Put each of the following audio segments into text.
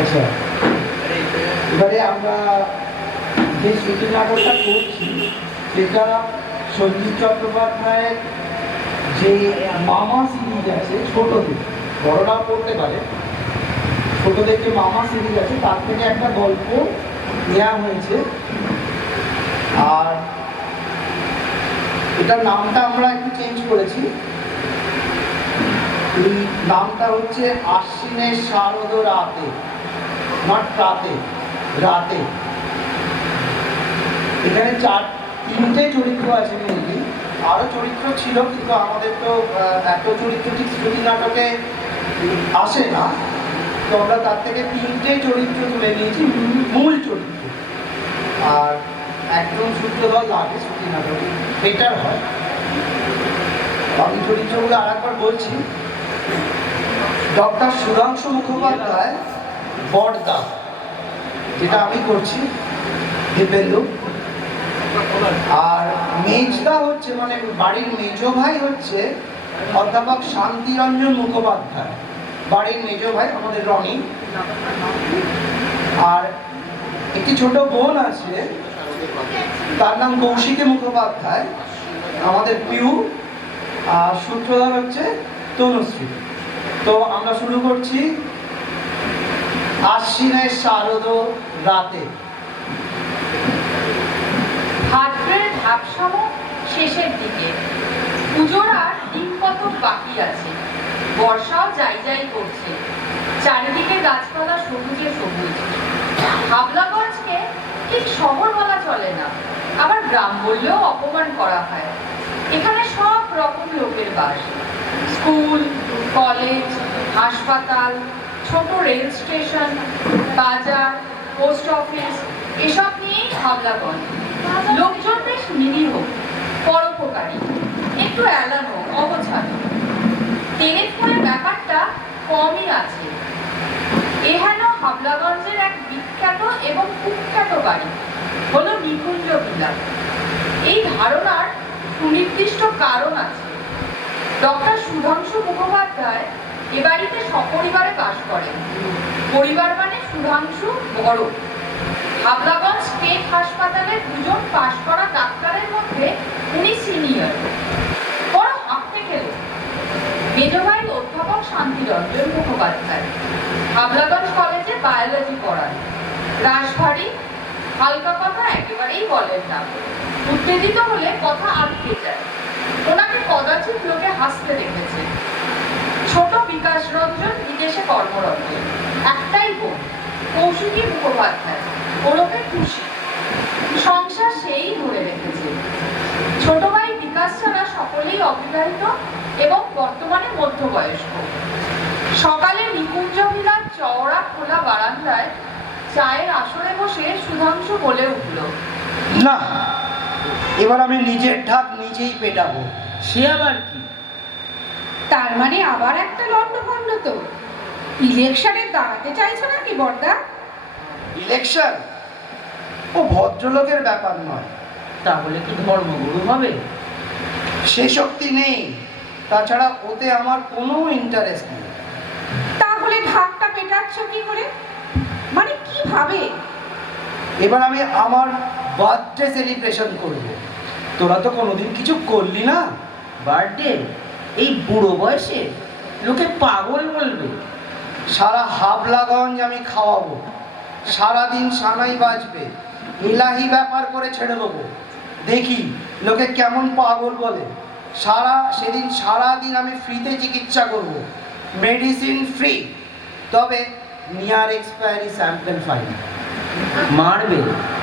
আচ্ছা, এবারে আমরা যে স্মৃতি নাটকটা করছি সেটা সঞ্জীব চট্টোপাধ্যায়ের যে মামা সিরিজ আছে, ছোটদের, বড়রাও পড়তে পারে, ছোটদের যে মামা সিরিজ আছে তার থেকে একটা গল্প নেওয়া হয়েছে। আর এটার নামটা আমরা একটু চেঞ্জ করেছি। এই নামটা হচ্ছে আশ্বিনের শারদ রাতে, নট রাতে, রাতে। এখানে তিনটে চরিত্র আছে মেনলি, আরও চরিত্র ছিল কিন্তু আমাদের তো এত চরিত্র ঠিক শ্রুতি নাটকে আসে না, তো আমরা তার থেকে তিনটে চরিত্র তুলে নিয়েছি, মূল চরিত্র। আর একজন সূত্রধর লাগে শ্রুতি নাটকে, বেটার হয়। আমি চরিত্রগুলো আর একবার বলছি। ডক্টর সুধাংশু মুখোপাধ্যায় বড়দা, যেটা আমি করছি, দীপেন্দু। আর মেজদা হচ্ছে, মানে বাড়ির মেজ ভাই হচ্ছে অধ্যাপক শান্তিরঞ্জন মুখোপাধ্যায়, বাড়ির মেজ ভাই আমাদের রনি। আর একটি ছোট বোন আছে, তার নাম কৌশিকী মুখোপাধ্যায়, আমাদের পিউ। আর সূত্রধর হচ্ছে তনুশ্রী। তো আমরা শুরু করছি আশ্বিনের শারদ রাতে। ভাদ্রের ঝাপসাম শেষের দিকে, পুজোর আর দিন কত বাকি আছে। বর্ষাও যাই যাই করছে, চারিদিকে গাছপালা সবুজে সবুজ। হাবলাগঞ্জকে ঠিক শহর বলা চলে না, আবার গ্রাম বললেও অপমান করা হয়। এখানে সব রকম লোকের বাস, স্কুল, কলেজ, হাসপাতাল, ছোট রেল স্টেশন, বাজার, পোস্ট অফিস, এসব নিয়েই হাবলাগঞ্জ। লোকজন বেশ নিরীহ, পরোপকারী, একটু এলানো, অবছানো। টেলিফোনের ব্যাপারটা কমই আছে। এহেন হাবলাগঞ্জের এক বিখ্যাত এবং কুখ্যাত বাড়ি হলো নিকুঞ্জ ভিলা। এই ধারণার সুনির্দিষ্ট কারণ আছে। ডক্টর সুধাংশু মুখোপাধ্যায় এ বাড়িতে সপরিবারে বাস করেন। পরিবার মানে সুধাংশু বড়। হাবলাগঞ্জ স্টেট হাসপাতালের দুজন পাশ করা ডাক্তারের মধ্যে উনি সিনিয়র। বড় হাঁপতে গেল। মেজ ভাই অধ্যাপক শান্তিরঞ্জন মুখোপাধ্যায়, হাবলাগঞ্জ কলেজে বায়োলজি পড়ান। রাশভারী, হালকা কথা একেবারেই বলেন না, উত্তেজিত হলে কথা আটকে যায়। ওনাকে কদাচিৎ লোকে হাসতে দেখেছে। ছোট বিকাশ রঞ্জন বিদেশে কর্মরত, একটাই বোন কৌশিকী মুখোপাধ্যায়, ওরফে খুশি। সংসার সেই ধরে রেখেছে। ছোট ভাই বিকাশ ছাড়া সকলেই অবিবাহিত এবং বর্তমানে মধ্যবয়স্ক। সকালে নিকুঞ্জ ভিলার চওড়া খোলা বারান্দায় চায়ের আসরে বসে সুধাংশু বলে উঠল, না, এবার আমি নিজের ঢাক নিজেই পেটাবো। সে আবার কি? তার মানে আবার একটা লন্ডভন্ড তো। ইলেকশনে দাঁড়াতে চাইছো নাকি বড়দা? ইলেকশন ও ভদ্রলোকের ব্যাপার নয়। তাহলে কি ধর্মগুরু হবে? সে শক্তি নেই, তাছাড়া ওতে আমার কোনো ইন্টারেস্ট নেই। তাহলে ঢাকটা পেটাচ্ছ কি করে? মানে কিভাবে? এবার আমি আমার বার্থডে সেলিব্রেশন করব। তোরা তো কোনোদিন কিছু করলি না। বার্থডে? এই বুড়ো বয়সে? লোকে পাগল বলবে। সারা হাবলাগঞ্জ আমি খাওয়াবো, সারাদিন সানাই বাজবে, এলাহি ব্যাপার করে ছেড়ে দেবো। দেখি লোকে কেমন পাগল বলে। সেদিন সারাদিন আমি ফ্রিতে চিকিৎসা করব, মেডিসিন ফ্রি, তবে নিয়ার এক্সপায়ারি স্যাম্পল ফাইন। মারবে,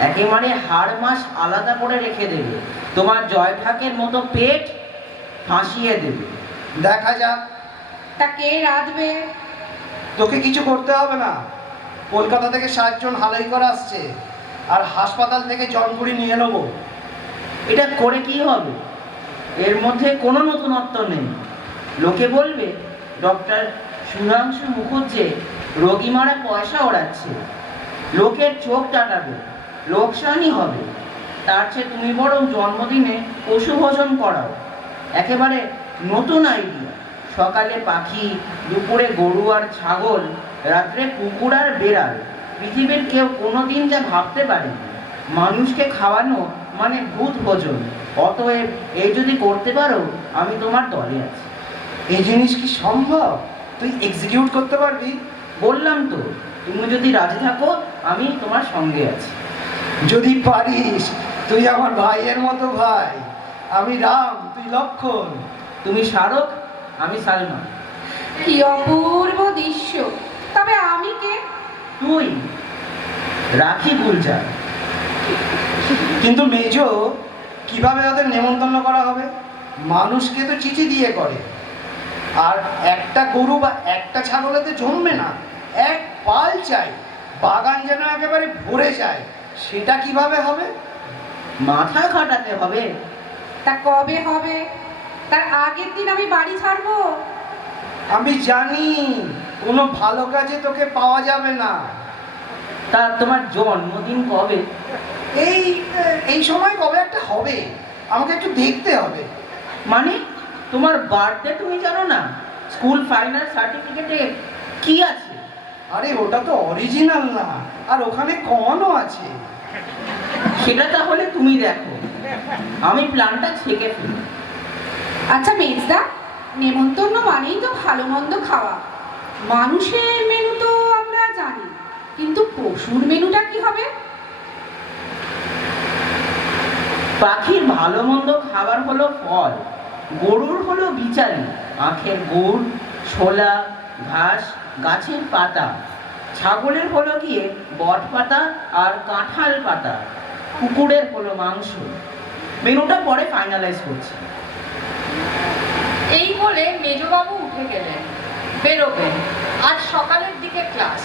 একেবারে হাড় মাস আলাদা করে রেখে দেবে। তোমার জয় ঠাকের মতো পেট ফাঁসিয়ে দেবে। দেখা যাক। তা কে রাঁধবে? তোকে কিছু করতে হবে না। কলকাতা থেকে 7 জন হালাই করে আসছে, আর হাসপাতাল থেকে জনপুরি নিয়ে নেবো। এটা করে কি হবে? এর মধ্যে কোনো নতুনত্ব নেই। লোকে বলবে ডক্টর সুধাংশু মুখুজ্জে রোগী মারা পয়সা ওড়াচ্ছে। লোকের চোখ টাটাবে, লোকসানই হবে। তার চেয়ে তুমি বরং জন্মদিনে পশু ভোজন করাও। একেবারে নতুন আইডিয়া, সকালে পাখি, দুপুরে গরু আর ছাগল, রাত্রে কুকুর আর বেড়াল। পৃথিবীর কেউ কোনোদিন যা ভাবতে পারেনি। মানুষকে খাওয়ানো মানে ভূত ভোজন। অতএব এই যদি করতে পারো, আমি তোমার দলে আছি। এই জিনিস কি সম্ভব? তুই এক্সিকিউট করতে পারবি? বললাম তো, তুমি যদি রাজি থাকো, আমি তোমার সঙ্গে আছি। যদি পারিস। তুই আমার ভাইয়ের মতো ভাই। আমি রাম, তুই লক্ষণ। তুমি শাহরুখ, আমি সালমান। কি অপূর্ব দৃশ্য। তবে আমি কে? তুই রাখি গুলজার। কিন্তু মেজো, কিভাবে ওদের নেমন্তন্ন করা হবে? মানুষকে তো চিঠি দিয়ে করে। আর একটা গরু বা একটা ছাগলেতে জমবে না, এক পাল চাই। বাগান যেন একেবারে ভরে যায়। সেটা কিভাবে হবে? মাথা খাটাতে হবে। তা কবে হবে? তার আগের দিন আমি বাড়ি ছাড়বো। আমি জানি কোনো ভালো কাজে তোকে পাওয়া যাবে না। তা তোমার জন্মদিন কবে? এই এই সময় কবে একটা হবে, আমাকে একটু দেখতে হবে। মানে তোমার বার্থডে তুমি জানো না? স্কুল ফাইনাল সার্টিফিকেটে কি আছে? আরে ওটা তো অরিজিনাল না, আর ওখানে কমনও আছে। সেটা তাহলে তুমি দেখো, আমি প্ল্যানটা ছেঁকে ফেলি। আচ্ছা মেজদা, নেমন্তন্ন মানেই তো ভালো মন্দ খাওয়া। মানুষের মেনু তো আমরা জানি, কিন্তু পশুর মেনুটা কি হবে? পাখির ভালো মন্দ খাবার হলো ফল, গরুর হলো বিচালি, আখের গুড়, ছোলা, ঘাস, গাছের পাতা। ছাগলের হলো গিয়ে বট পাতা আর কাঁঠাল পাতা। কুকুরের হলো মাংস। মেনুটা পরে ফাইনালাইজ করছি। এই বলে মেজবাবু উঠে গেলেন, বেরোবেন। আজ সকালের দিকে ক্লাস।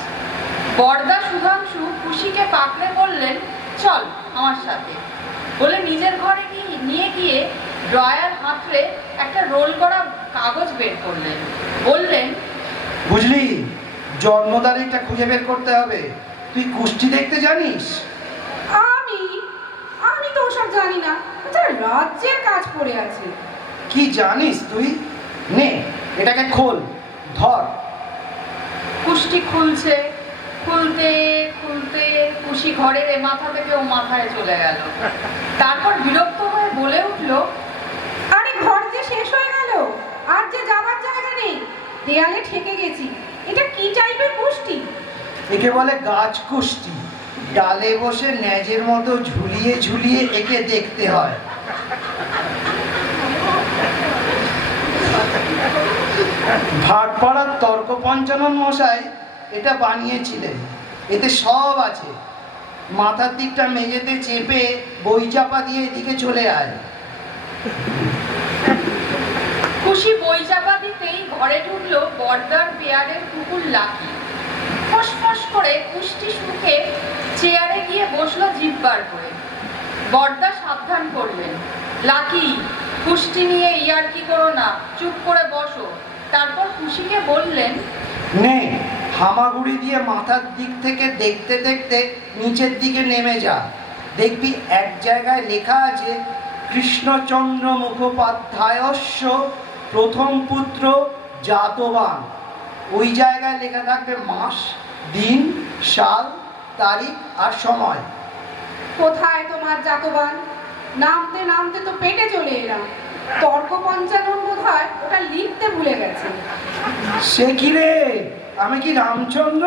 বরদা সুধাংশু খুশিকে পাকড়ে বললেন, চল আমার সাথে। বলে নিজের ঘরে নিয়ে গিয়ে ড্রয়ার হাতড়ে একটা রোল করা কাগজ বের করলেন। বললেন, বুঝলি, জন্ম তারিখটা খুঁজে বের করতে হবে। তুই কুষ্টি দেখতে জানিস? আমি আমি তো ওসব জানি না। আচ্ছা, রাজ্যের কাজ পড়ে আছে। কি জানিস তুই? নে, এটাকে খোল, ধর। কুষ্টি খুলছে। খুলতে খুলতে খুশি ঘরের এ মাথা থেকে ও মাথায় চলে গেল। তারপর বিরক্ত হয়ে বলে উঠল, আরে ঘর যে শেষ হয়ে গেল, আর যে যাবার জায়গা নেই, দেয়ালে ঠেকে গেছি। এটা কি টাইপের কুষ্টি? একে বলে গাছ কুষ্টি। ডালে বসে ন্যাজের মতো ঝুলিয়ে ঝুলিয়ে একে দেখতে হয়। ভাটপাড়ার তর্ক পঞ্চানন মশাই এটা বানিয়েছিলেন। এতে সব আছে। মাথার দিকটা মেঝেতে চেপে বই চাপা দিয়ে এদিকে চলে আয়। খুশি বই চাপা দিতেই ঘরে ঢুকলো বর্দার পেয়ারের কুকুর লাকি। ফসফস করে কুষ্টি শুকে চেয়ারে গিয়ে বসলো জিভ বার করে। বর্দা সাবধান করলেন, লাকি, কুষ্টি নিয়ে ইয়ার্কি করো না, চুপ করে বসো। তারপর খুশিকে বললেন, নে, হামাগুড়ি দিয়ে মাথার দিক থেকে দেখতে দেখতে নিচের দিকে নেমে যা। দেখবি এক জায়গায় লেখা আছে, কৃষ্ণচন্দ্র মুখোপাধ্যায়স্য প্রথম পুত্র জাতবান। ওই জায়গায় লেখা থাকবে মাস, দিন, সাল, তারিখ আর সময়। কোথায় তোমার জাতবান? নামতে নামতে তো পেটে চলে এলাম। তর্ক পঞ্চানন বোধ হয় ওটা লিখতে ভুলে গেছে। সে কি রে, আমি কি রামচন্দ্র?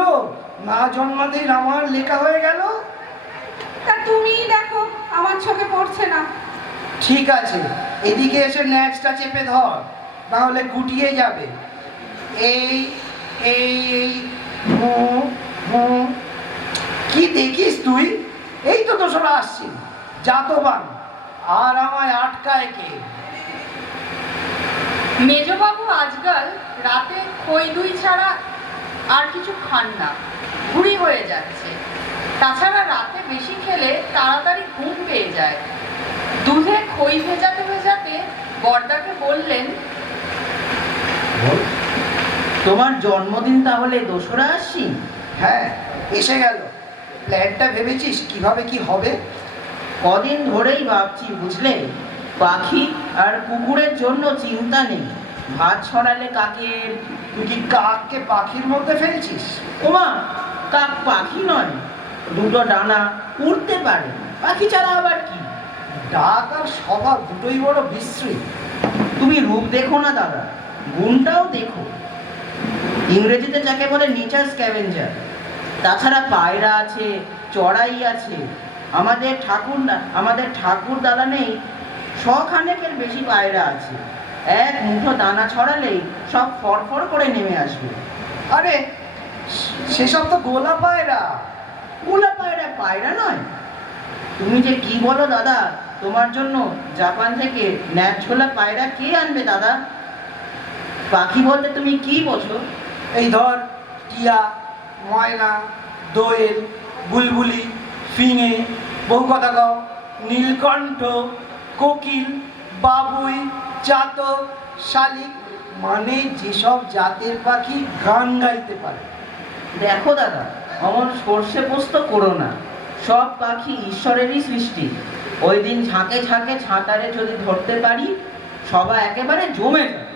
না জন্মাতেই রামায়ণ লেখা হয়ে গেল। তা তুমিই দেখো, আমার চোখে পড়ছে না। ঠিক আছে, এদিকে এসে ন্যাচটা চেপে ধর, নাহলে গুটিয়ে যাবে। এই এই এই কি দেখিস তুই? এই তো দোসরা আসছি, জাতবান। আর আমায় আটকায় কে? মেজবাবু আজকাল রাতে খই দুই ছাড়া আর কিছু খান না, ভুঁড়ি হয়ে যাচ্ছে। তাছাড়া রাতে বেশি খেলে তাড়াতাড়ি ঘুম পেয়ে যায়। দুধে খই ভেজাতে ভেজাতে বর্দাকে বললেন, তোমার জন্মদিন তাহলে 2রা আশ্বিন? হ্যাঁ, এসে গেল। প্ল্যানটা ভেবেছিস কিভাবে কি হবে? কদিন ধরেই ভাবছি, বুঝলে। পাখি আর কুকুরের জন্য চিন্তা নেই, ভাত ছড়ালে কাকের। তুই কি কাককে পাখির মধ্যে ফেলছিস? ওমা, কাক পাখি নয়, দুটো ডানা, উড়তে পারে, পাখি ছাড়া আবার কি? ডাক আর স্বভাব দুটোই বড় বিশ্রী। তুমি রূপ দেখো না দাদা, গুণটাও দেখো। ইংরেজিতে যাকে বলে নেচার স্ক্যাভেঞ্জার। তাছাড়া পায়রা আছে, চড়াই আছে। আমাদের ঠাকুর দাদা নেই, শখানেকের বেশি পায়রা আছে। এক মুঠো দানা ছড়ালেই সব ফরফর করে নেমে আসবে। আরে সেসব তো গোলা পায়রা। গোলা পায়রা পায়রা নয়। তুমি যে কি বলো দাদা, তোমার জন্য জাপান থেকে ন্যাচঝোলা পায়রা কে আনবে দাদা? পাখি বলতে তুমি কি বোঝো? এই ধর টিয়া, ময়না, দোয়েল, বুলবুলি, ফিঙে, বহু কথা কও, নীলকণ্ঠ, কোকিল, বাবুই, চাতক, শালিক, মানে যেসব জাতের পাখি গান গাইতে পারে। দেখো দাদা, অমন সর্ষে পোস্ত করো না। সব পাখি ঈশ্বরেরই সৃষ্টি। ওই দিন ঝাঁকে ঝাঁকে ছাতারে যদি ধরতে পারি, সবাই একেবারে জমে যাবে।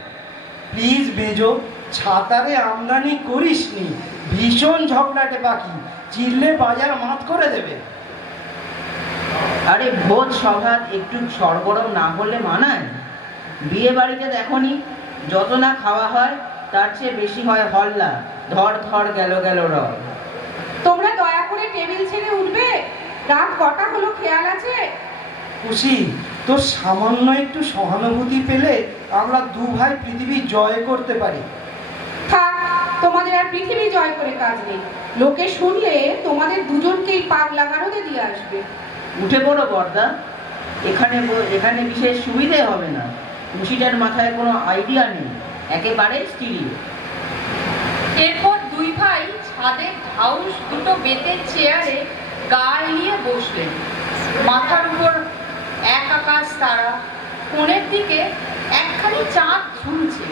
প্লিজ বেজো, ছাতারে আমদানি করিসনি, ভীষণ ঝগড়াটে পাখি, চিল্লে বাজার মাত করে দেবে। আরে ভোজ সভাত একটু সরগরম না হলে মানায়? বিয়ে বাড়িতে দেখনি, যত না খাওয়া হয় তার চেয়ে বেশি হয় হল্লা, ধর ধর গেল গেল রয়। তোমরা দয়া করে টেবিল ছেড়ে উঠবে? রাত কটা হলো খেয়াল আছে? খুশি, তোর সামান্য একটু সহানুভূতি পেলে আমরা দু ভাই পৃথিবী জয় করতে পারি। থাক, তোমাদের আর পৃথিবী জয় করে কাজ নেই। লোকে শুনলে তোমাদের দুজনকেই পাগ লাগানোতে দিয়ে আসবে। উঠে পড়ো বর্দা, এখানে বিশেষ সুবিধে হবে না। খুশিটার মাথায় কোনো আইডিয়া নেই, একেবারে স্টিরিও। এরপর দুই ভাই ছাদের ঢাউস দুটো বেতের চেয়ারে গা এলিয়ে বসলেন। মাথার উপর এক আকাশ তারা, কোণের দিকে একখানি চাঁদ ঝুলছে।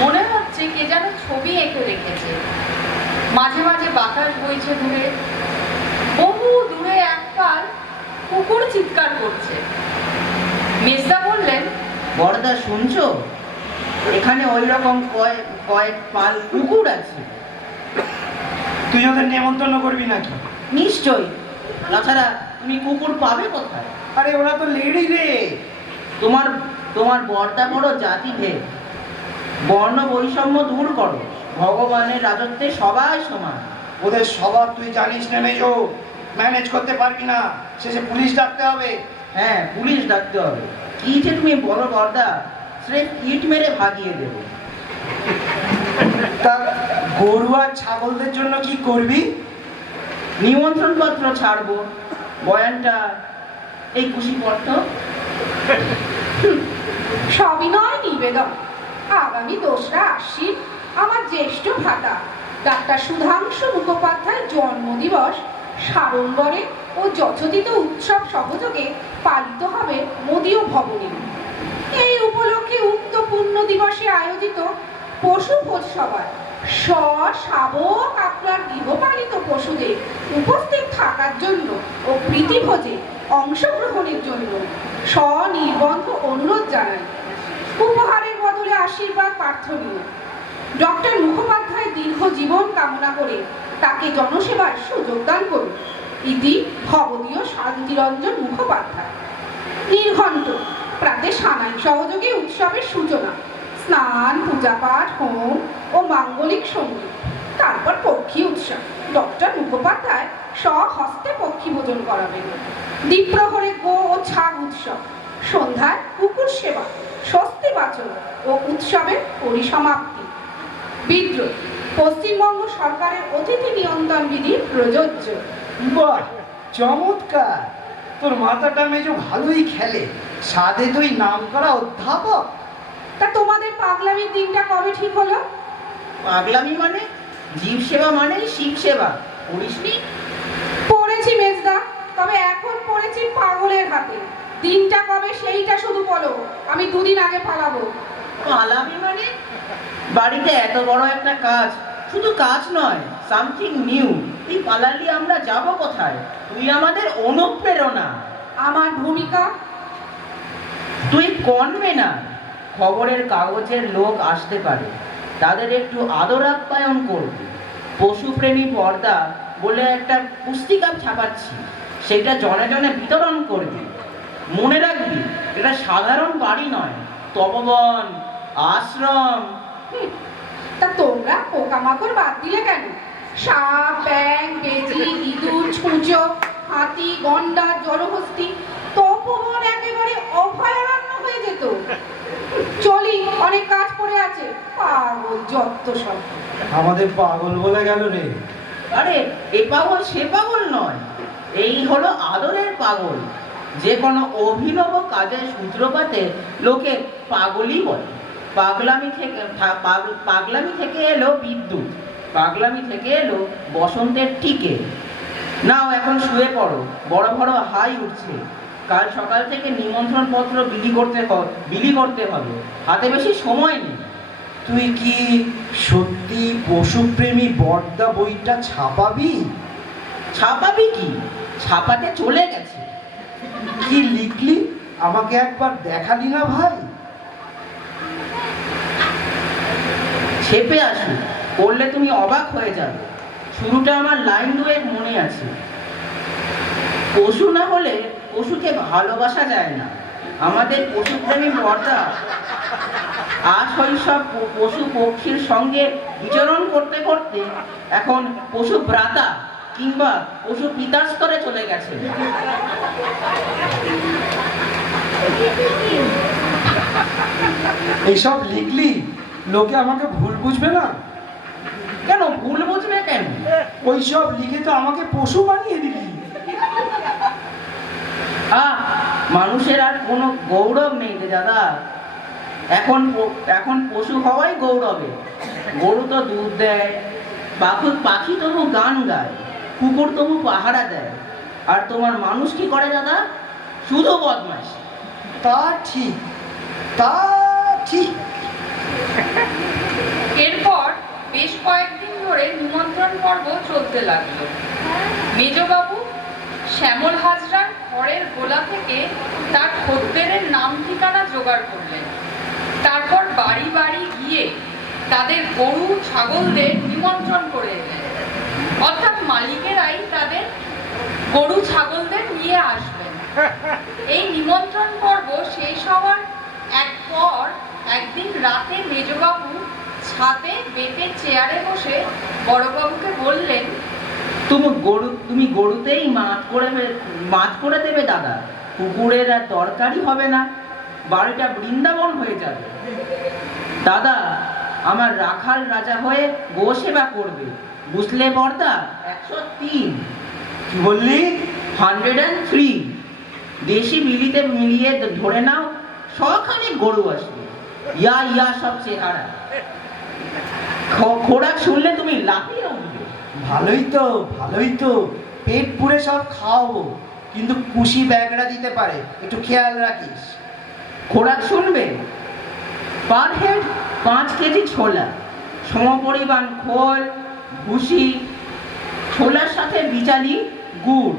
মনে হচ্ছে কে যেন ছবি এঁকে রেখেছে। মাঝে মাঝে বাতাস বইছে দূরে, বহু দূরে একপাল কুকুর চিৎকার করছে। মেজদা বললেন, বর্দা শুনছো? এখানে ওই রকম কয়েক পাল কুকুর আছে। তুই ওদের নেমন্তন্ন করবি নাকি? নিশ্চয়ই, তাছাড়া তুমি কুকুর পাবে কোথায়? আরে ওরা তো লেডি রে। তোমার বর্দা বড় জাতিভেদ। বর্ণ বৈষম্য দূর করো, ভগবানের রাজত্বে সবাই সমান। ওদের স্বভাব তুই জানিস না মেজো, ম্যানেজ করতে পারবি না, শেষে পুলিশ ডাকতে হবে। হ্যাঁ, পুলিশ ডাকতে হবে। কি যে তুমি বলো বর্দা, স্রেফ ইট মেরে ভাগিয়ে দেবো। তা গরু আর ছাগলদের জন্য কি করবি? নিমন্ত্রণ পত্র ছাড়বো, বয়ানটা এই খুশি পড়ত। সবিনয় নিবেদন, আগামী 2রা আশ্বিন আমার জ্যেষ্ঠ ভ্রাতা ডাক্তার সুধাংশু মুখোপাধ্যায়ের জন্মদিবস সাড়ম্বরে ও যথোচিত উৎসব সহযোগে পালিত হবে মোদীয় ভবনে। এই উপলক্ষে উক্ত পুণ্য দিবসে আয়োজিত পশু ভোজ সভায় শাবক আপনার গৃহপালিত পশুদের উপস্থিত থাকার জন্য ও প্রীতিভোজে অংশগ্রহণের জন্য স্বনির্বন্ধ অনুরোধ জানাই। উপহারের বদলে আশীর্বাদ প্রার্থনীয়। ডক্টর মুখোপাধ্যায় দীর্ঘ জীবন কামনা করে তাকে জনসেবার সুযোগ দান করুন। ইতি ভবদীয় শান্তিরঞ্জন মুখোপাধ্যায়। নির্ঘণ্ট প্রাতে সানাই সহযোগে উৎসবের সূচনা, স্নান, পূজাপাঠ, হোম ও মাঙ্গলিক সঙ্গীত, তারপর পক্ষী উৎসব। ডক্টর মুখোপাধ্যায় স্বহস্তে পক্ষী ভোজন করাবেন। দ্বীপ্রহরে গো ও ছাগ উৎসব, সন্ধ্যায় কুকুর সেবা, স্বস্তি বাচন ও উৎসবের পরিসমাপ্তি। বিদ্রোহ পশ্চিমবঙ্গ সরকারের অতিথি নিয়ন্ত্রণ বিধি প্রযোজ্য। বাহ, চমৎকার! তোর মাথাটা মেজো ভালোই খেলে, সাধে তুই নাম করা অধ্যাপক। তা তোমাদের পাগলামির দিনটা কবে ঠিক হলো? পাগলামি মানে? জীব সেবা মানেই শিব সেবা, করিসনি? পড়েছি মেজদা, তবে এখন পড়েছি পাগলের হাতে। দিনটা কবে সেইটা শুধু বলো, আমি 2 দিন আগে পালাবো। পালাবি মানে? বাড়িতে এত বড় একটা কাজ, শুধু কাজ নয়, সামথিং নিউ। এই পালালি আমরা যাব কোথায়? তুই আমাদের অনুপ্রেরণা। আমার ভূমিকা? তুই কনভেনার, খবরের কাগজের লোক আসতে পারে, তাদের একটু আদর আপ্যায়ন করবি। পশুপ্রেমী পর্দা বলে একটা পুস্তিকা ছাপাচ্ছি, সেটা জনে জনে বিতরণ করবি। মনে রাখবি, এটা সাধারণ বাড়ি নয়, তপবন, আশ্রম। তা তোমরা পোকামাকড় বাদ দিলে কেন? সাপ, ব্যাং, বেজি, ইঁদুর, ছুঁচো, হাতি, গন্ডার, জলহস্তি, তপবন একেবারে অভয়ারণ্য হয়ে যেত। চলি, অনেক কাজ পড়ে আছে। পাগল যত সব। আমাদের পাগল বলে গেল রে। আরে এ পাগল সে পাগল নয়, এই হলো আদরের পাগল। যে কোনো অভিনব কাজের সূত্রপাতে লোকে পাগলই বলে। পাগলামি থেকে এলো বিদ্যুৎ, পাগলামি থেকে এলো বসন্তের টিকে। নাও এখন শুয়ে পড়ো, বড় বড় হাই উঠছে। কাল সকাল থেকে নিমন্ত্রণ পত্র বিলি করতে হবে, হাতে বেশি সময় নেই। তুই কি সত্যি পশুপ্রেমী বর্দা বইটা ছাপাবি? ছাপাবি কি, ছাপাতে চলে গেছে। কি লিখলি আমাকে একবার দেখালি না ভাই? ছেপে আসু, পড়লে তুমি অবাক হয়ে যাবে। শুরুটা আমার লাইন দুয়েক মনে আছে। পশু না হলে পশুকে ভালোবাসা যায় না। আমাদের পশুপ্রেমী বর্দা শৈশব পশু পক্ষীর সঙ্গে বিচরণ করতে করতে এখন পশু ভ্রাতা কিংবা পশু পিতার স্তরে চলে গেছে। এইসব লিখলি লোকে আমাকে ভুল বুঝবে না? কেন ভুল বুঝবে কেন? ওইসব লিখে তো আমাকে পশু বানিয়ে দিবি। মানুষের আর কোনো গৌরব নেই রে দাদা। এখন পশু হওয়াই গৌরবে। গরু তো দুধ দেয়, পাখি তবু গান গায়, কুকুর তবু পাহারা দেয়। আর তোমার মানুষ কি করে দাদা? শুধু বদমাইশ। তা ঠিক, তা ঠিক। এরপর বেশ কয়েকদিন ধরে নিমন্ত্রণ পর্ব চলতে লাগলো। মেজবাবু শ্যামল হাজরার ঘরের গোলা থেকে তার খদ্দেরের নাম ঠিকানা জোগাড় করলেন। তারপর বাড়ি বাড়ি গিয়ে তাদের গরু ছাগলদের নিমন্ত্রণ করে এলেন। অর্থাৎ মালিকেরাই তাদের গরু ছাগলদের নিয়ে আসবেন। এই নিমন্ত্রণ পর্ব শেষ হওয়ার পর একদিন রাতে মেজবাবু ছাদে বেতের চেয়ারে বসে বড়বাবুকে বললেন, তুমি গরুতেই মাছ করে দেবে দাদা। কুকুরের আর দরকারই হবে না, বাড়িটা বৃন্দাবন হয়ে যাবে। দাদা আমার রাখাল রাজা হয়ে গো সেবা করবে, বুঝলে বর্দা? 103। কি বললি? 103। দেশি মিলিতে মিলিয়ে ধরে নাও, সখানে গরু আসবে। ইয়া সব চেহারা। খোরাক শুনলে তুমি লাফিয়ে উঠবে। ভালোই তো, পেট পুরে সব খাওয়াবো, কিন্তু কুশি ব্যাগরা দিতে পারে, একটু খেয়াল রাখিস। খোরাক শুনবে? পার হেড 5 কেজি ছোলা, সমপরিমাণ খোল, ভুসি, ছোলার সাথে বিচালি গুড়,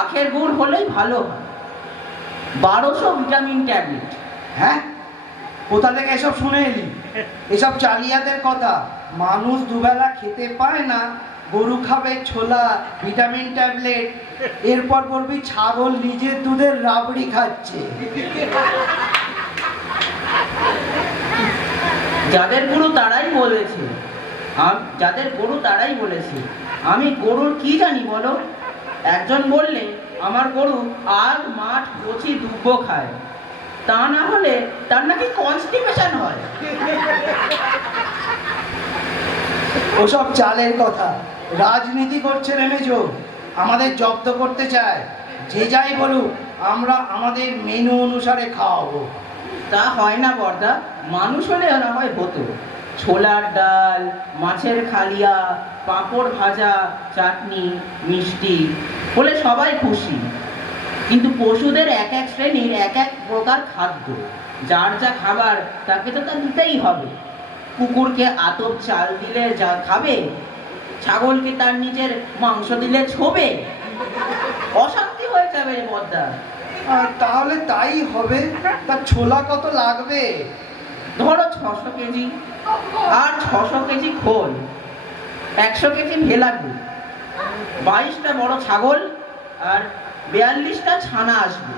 আখের গুড় হলেই ভালো হয়। 1200 ভিটামিন ট্যাবলেট। হ্যাঁ, কোথা থেকে এসব শুনে এলি? এসব চালিয়াদের কথা। মানুষ দুবেলা খেতে পায় না, গরু খাবে ছোলা, ভিটামিন ট্যাবলেট, এরপর বলবি ছাগল নিজের দুধের রাবড়ি খাচ্ছে। যাদের গরু তারাই বলেছে। আমি গরুর কি জানি বলো? একজন বললে আমার গরু আগ মাঠ কচি দুব্বো খায়, তা না হলে তার নাকি কনস্টিপেশন হয়। ওসব চালের কথা। রাজনীতি করছে নেমেজো, আমাদের জব্দ করতে চায়। যে যাই বলুক, আমরা আমাদের মেনু অনুসারে খাওয়াবো। তা হয় না বর্দা, মানুষ হলে না হয় হতো। ছোলার ডাল, মাছের খালিয়া, পাঁপড় ভাজা, চাটনি, মিষ্টি হলে সবাই খুশি। কিন্তু পশুদের এক এক শ্রেণীর এক এক প্রকার খাদ্য, যার যা খাবার তাকে তো তা দিতেই হবে। কুকুরকে আতপ চাল দিলে যা খাবে, ছাগলকে তার নিজের মাংস দিলে ছোবে। অশান্তি হয়ে যাবে বর্দা। তাহলে তাই হবে। তা ছোলা কত লাগবে? ধরো 600 কেজি, আর 600 কেজি খোল, 100 কেজি ভেলা গুড়, 22টা বড় ছাগল, আর 42টা ছানা আসবে,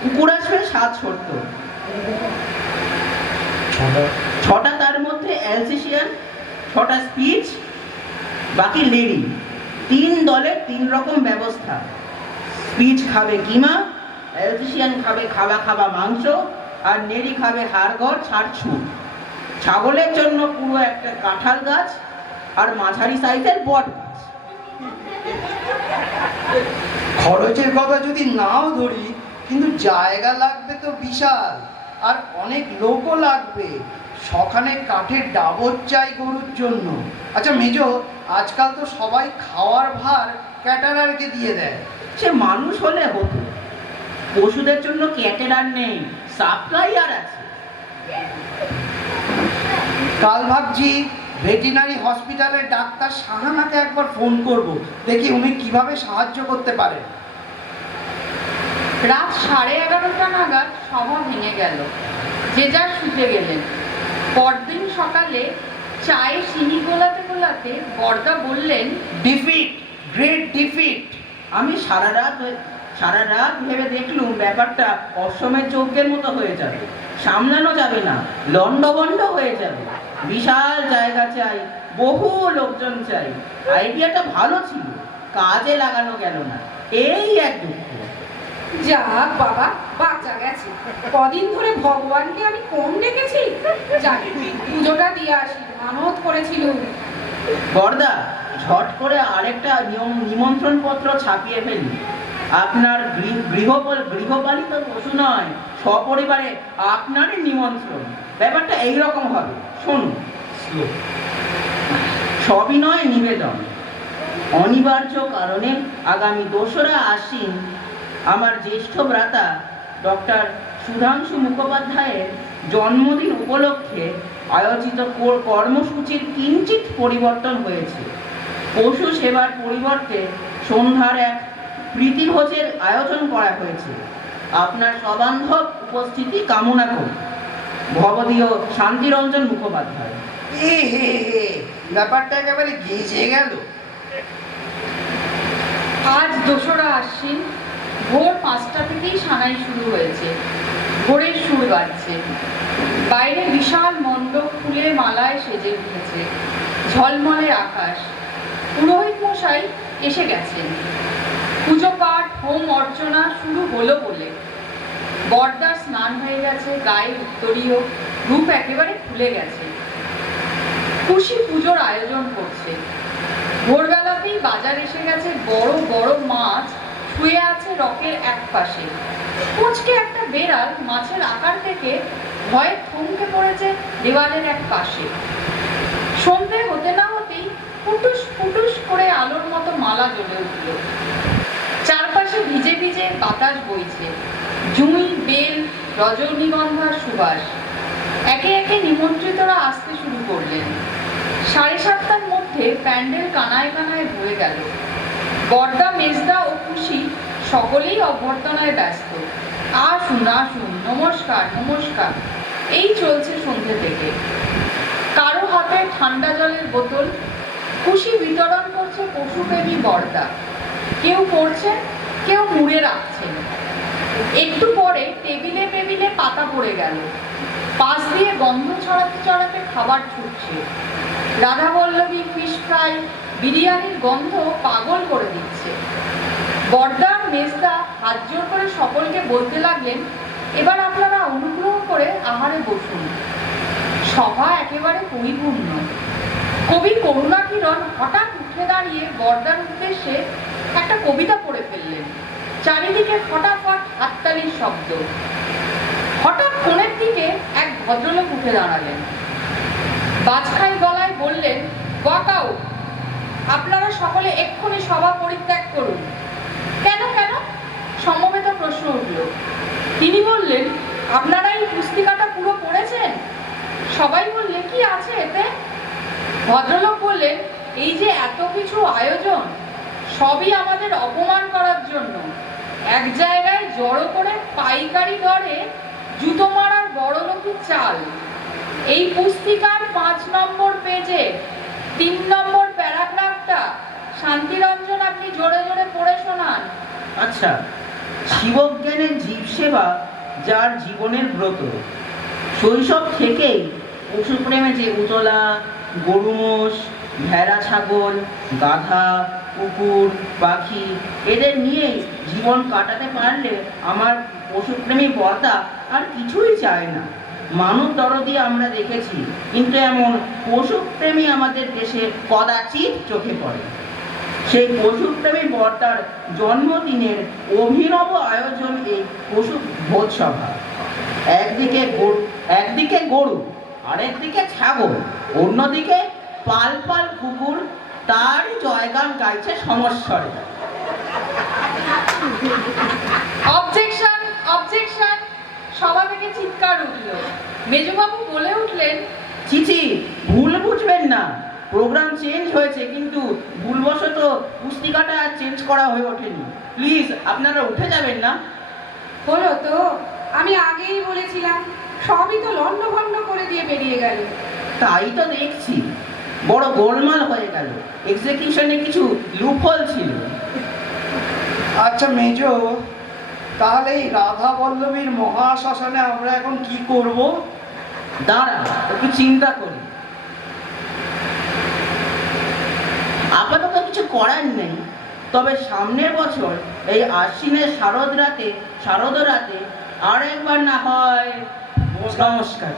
কুকুর আসবে 770, 6টা তার মধ্যে অ্যালসেশিয়ান, 6টা স্পিচ, বাকি লেডি। 3 দলের 3 রকম ব্যবস্থা। স্পিচ খাবে কিমা, অ্যালসেশিয়ান খাবে খাবা মাংস, আর নেড়ি খাবে হাড়গড় ছাড়ছুট। ছাগলের জন্য পুরো একটা কাঁঠাল গাছ আর মাঝারি সাইজের বট গাছ। খরচের কথা যদি নাও ধরি, কিন্তু জায়গা লাগবে তো বিশাল, আর অনেক লোকও লাগবে। সখানে কাঠের ডাবর চাই গরুর জন্য। আচ্ছা মেজো, আজকাল তো সবাই খাওয়ার ভার ক্যাটারারকে দিয়ে দেয়। সে মানুষ হলে হতো, পশুদের জন্য ক্যাটেরার নেই, সাপ্লাইয়ার আছে। কাল ভাবছি ভেটেরিনারি হসপিটালের ডাক্তার সাহানাকে একবার ফোন করব, দেখি উনি কিভাবে সাহায্য করতে পারেন। রাত 11:30 নাগাদ সভা ভেঙে গেল, যে যার শুতে গেলেন। পরদিন সকালে চায়ে চিনি গোলাতে গোলাতে বরদা বললেন, ডিফিট, গ্রেট ডিফিট। আমি সারা রাত ভেবে দেখলুম ব্যাপারটা অশ্বমের যজ্ঞের মতো হয়ে যাবে, সামলানো যাবে না, লন্ডভন্ড হয়ে যাবে। বিশাল জায়গা চাই, বহু লোকজন চাই। আইডিয়াটা ভালো ছিল, কাজে লাগানো গেল না, এই এক দুঃখ। যাক বাবা, বাঁচা গেছে। কদিন ধরে ভগবানকে আমি কম ডেকেছি। যাই, পুজোটা দিয়ে আসি, মানত করেছিল। বরদা, ঝট করে আরেকটা নিমন্ত্রণ পত্র ছাপিয়ে ফেলি। আপনার গৃহপালিত পশু নয়, সপরিবারে আপনারই নিমন্ত্রণ। ব্যাপারটা এইরকম হবে, শুনুন। সবিনয় নিবেদন, অনিবার্য কারণে আগামী 2রা আশ্বিন আমার জ্যেষ্ঠ ভ্রাতা ডক্টর সুধাংশু মুখোপাধ্যায়ের জন্মদিন উপলক্ষে আয়োজিত কর্মসূচির কিঞ্চিত পরিবর্তন হয়েছে। পশু সেবার পরিবর্তে সন্ধ্যার এক প্রীতিভোজের আয়োজন করা হয়েছে। আপনার সবান্ধব উপস্থিতি কামনা করি। ভবদীয় শান্তিরঞ্জন মুখোপাধ্যায়। ব্যাপারটা একেবারে গেঁজে গেল। আজ 2রা আশ্বিন, ভোর 5টা থেকেই সানাই শুরু হয়েছে। ভোরের সুর বাজছে, বাইরে বিশাল মণ্ডপ ফুলের মালায় সেজে উঠেছে। ঝলমলে আকাশ। পুরোহিত মশাই এসে গেছেন। পুজো পাঠ, হোম অর্চনা শুরু হলো বলে। বরদার স্নান হয়ে গেছে, গায়ে উত্তরীয়, রূপ একেবারে খুলে গেছে। খুশি পুজোর আয়োজন করছে। ভোরবেলাতেই বাজার এসে গেছে। বড় বড় মাছ শুয়ে আছে রকের এক পাশে। কুঁচকে একটা বেড়াল মাছের আকার থেকে ভয়ে থমকে পড়েছে দেওয়ালের এক পাশে। সন্ধে হতে না হতেই ফুটুস ফুটুস করে আলোর মতো মালা জ্বলে উঠল। চারপাশে ভিজে ভিজে বাতাস বইছে, জুঁই, বেল, রজনীগন্ধার সুবাস। একে একে নিমন্ত্রিতরা আসতে শুরু করলেন। 7:30টার মধ্যে প্যান্ডেল কানায় কানায় ভরে গেল। বরদা, মেজদা ও খুশি সকলেই অভ্যর্থনায় ব্যস্ত। আসুন আসুন, নমস্কার নমস্কার, এই চলছে সন্ধ্যে থেকে। কারো হাতে ঠান্ডা জলের বোতল। খুশি বিতরণ করছে পশুপ্রেমী বরদা। কেউ পড়ছেন, কেউ মুড়ে রাখছেন। একটু পরে টেবিলে টেবিলে পাতা পড়ে গেল। পাশ দিয়ে গন্ধ ছড়াতে ছড়াতে খাবার ছুটছে। রাধাবল্লভী ফিশ ফ্রাই, বিরিয়ানির গন্ধ পাগল করে দিচ্ছে। বরদা, মেজদা হাত জোর করে সকলকে বলতে লাগলেন, এবার আপনারা অনুগ্রহ করে আহারে বসুন। সভা একেবারে পরিপূর্ণ। কবি করুণাকিরণ হঠাৎ উঠে দাঁড়িয়ে বরদার উদ্দেশ্যে একটা কবিতা পড়ে ফেললেন। চারিদিকে ফটাফট হাততালির শব্দ। হঠাৎ কোণের দিকে এক ভদ্রলোক উঠে দাঁড়ালেন। বাজখাই গলায় বললেন, ওয়াকআউট, আপনারা সকলে এক্ষুনি সভা পরিত্যাগ করুন। কেন কেন? সমবেত প্রশ্ন উঠল। তিনি বললেন, আপনারা এই পুস্তিকাটা পুরো পড়েছেন? সবাই বললে, কি আছে এতে? ভদ্রলোক বললেন, এই যে এত কিছু আয়োজন, সবই আমাদের অপমান করার জন্য। এক জায়গায় জড়ো করে পাইকারি দরে জুতো মারার বড়লোকি চাল। এই পুস্তিকার 5 নম্বর পেজে 3 নম্বর প্যারাগ্রাফটা শান্তিরঞ্জন আপনি জোরে জোরে পড়ে শোনান। আচ্ছা, শিবজ্ঞানের জীব সেবা যার জীবনের ব্রত, শৈশব থেকেই পশুপ্রেমে যে উতলা, গরু মোষ, ভেড়া ছাগল, গাধা, কুকুর, পাখি এদের নিয়েই জীবন কাটাতে পারলে আমার পশুপ্রেমী বর্দা আর কিছুই চায় না। মানব দরদি আমরা দেখেছি, কিন্তু এমন পশুপ্রেমী আমাদের দেশে কদাচিৎ চোখে পড়ে। সেই পশুপ্রেমী বর্তার জন্মদিনের অভিনব আয়োজন এই পশু ভোজসভা। একদিকে গরু, আরেকদিকে ছাগল, অন্যদিকে পাল পাল কুকুর তার জয়গান গাইছে সমস্বরে। Objection, objection! সভা থেকে চিৎকার উঠল। মেজবাবু বলে উঠলেন, চিচি, ভুল বুঝবেন না, প্রোগ্রাম চেঞ্জ হয়েছে, কিন্তু ভুলবশত পুস্তিকাটা আর চেঞ্জ করা হয়ে ওঠেনি। প্লিজ আপনারা উঠে যাবেন না। হলো তো, আমি আগেই বলেছিলাম, সবই তো লণ্ডভণ্ড করে দিয়ে বেরিয়ে গেল। তাই তো দেখছি, বড় গোলমাল হয়ে গেল। এক্সিকিউশনে কিছু লুপহোল ছিল। আচ্ছা মেজো, তাহলে এই রাধা বল্লভীর মহাশ্মশানে আমরা এখন কি করব? দাঁড়া, একটু চিন্তা করি। আপাতত কিছু করার নেই, তবে সামনের বছর এই আশ্বিনের শারদ রাতে আর একবার না হয়। নমস্কার।